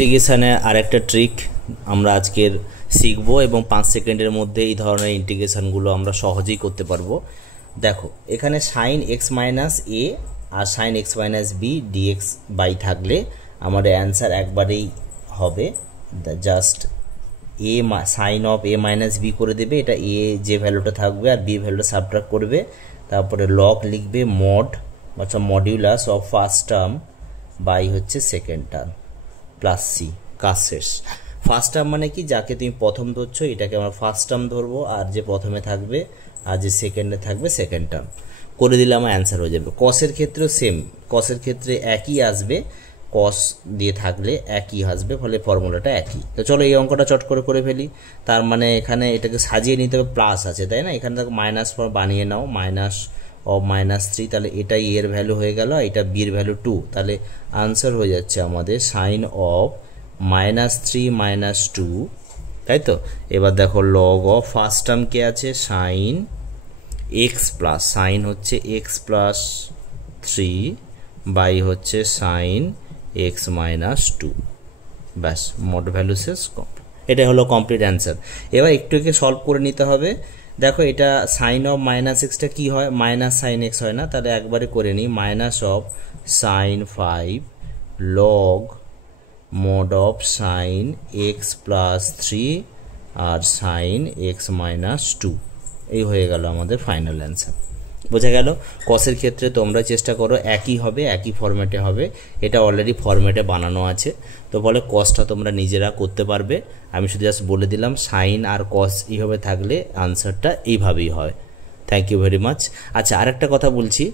ইন্টিগ্রেশনে আরেকটা ট্রিক আমরা আজকের শিখবো এবং 5 সেকেন্ডের মধ্যে এই ধরনের ইন্টিগ্রেশনগুলো আমরা সহজেই করতে পারবো। দেখো এখানে sin x মাইনাস এ আর sin x minus B dx by থাকলে আমাদের অ্যান্সার একবারেই হবে just A sine of A minus B করে দেবে, এটা এ যে ভ্যালুটা থাকবে আর বি ভ্যালুটা সাবট্রাক্ট করবে, তারপরে লগ লিখবে মড অর্থাৎ modulus of first term by হচ্ছে সেকেন্ড টার্ম প্লাস সি, কাজ শেষ। ফার্স্ট টার্ম মানে কি, যাকে তুমি প্রথম ধরছো এটাকে আমরা ফার্স্ট টার্ম ধরবো, আর যে প্রথমে থাকবে আর যে সেকেন্ডে থাকবে সেকেন্ড টার্ম করে দিলে আমার অ্যান্সার হয়ে যাবে। কসের ক্ষেত্রেও সেম, কসের ক্ষেত্রে একই আসবে, কস দিয়ে থাকলে একই আসবে, ফলে ফর্মুলাটা একই। তো চলো এই অঙ্কটা চট করে ফেলি। তার মানে এখানে এটাকে সাজিয়ে নিতে হবে, প্লাস আছে তাই না, এখানে দেখো মাইনাস ফর বানিয়ে নাও, মাইনাস অফ -3, তাহলে এটাই এর ভ্যালু হয়ে গেল, এটা বির ভ্যালু 2, তাহলে আনসার হয়ে যাচ্ছে আমাদের সাইন অফ -3 - 2, তাই তো। এবার দেখো লগ অফ ফার্স্ট টার্ম কে আছে সাইন এক্স প্লাস, সাইন হচ্ছে এক্স প্লাস 3 বাই হচ্ছে সাইন এক্স মাইনাস 2, ব্যাস মোট ভ্যালু শেষ। এটা হলো কমপ্লিট অ্যান্সার। এবার একটু একে সলভ করে নিতে হবে। দেখো এটা সাইন অফ -x কি হয়, মাইনাস সাইন এক্স হয় না, তাহলে একবারে করে নিই minus of sine 5 log mod of sine X plus 3 আর সাইন এক্স মাইনাস 2, এই হয়ে গেল আমাদের ফাইনাল অ্যান্সার। বোঝা গেল। কসের ক্ষেত্রে তোমরা চেষ্টা করো একই হবে, একই ফরম্যাটে হবে, এটা অলরেডি ফরম্যাটে বানানো আছে, তো বলে কসটা তোমরা নিজেরা করতে পারবে। আমি শুধু জাস্ট বলে দিলাম সাইন আর কস এইভাবে থাকলে আনসারটা এইভাবেই হয়। Thank you very much. আচ্ছা আরেকটা কথা বলছি,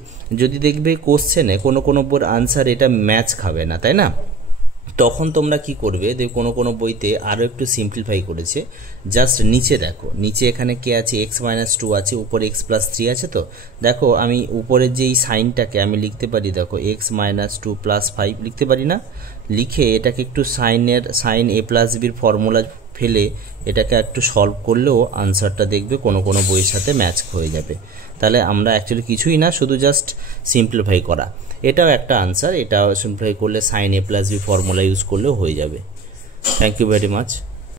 যদি দেখবে কোশ্চেনে কোনো বোর আনসার এটা ম্যাচ খাবে না, তাই না, তখন তোমরা কি করবে, কোনো বইতে আরও একটু সিম্পলিফাই করেছে, জাস্ট নিচে দেখো, নিচে এখানে কে আছে এক্স মাইনাস 2 আছে, উপরে এক্স প্লাস 3 আছে, তো দেখো আমি উপরের যেই সাইনটাকে আমি লিখতে পারি, দেখো এক্স মাইনাস 2 প্লাস 5 লিখতে পারি না, লিখে এটাকে একটু সাইন এ প্লাস বির ফর্মুলা ফেলে এটাকে একটু সলভ করলেও আনসারটা দেখবে কোনো বইয়ের সাথে ম্যাচ হয়ে যাবে। তাহলে আমরা অ্যাকচুয়ালি কিছুই না, শুধু জাস্ট সিম্পলিফাই করা, এটাও একটা আনসার, এটাও সিম্পলিফাই করলে sine A plus B formula use করলেও হয়ে যাবে। Thank you very much.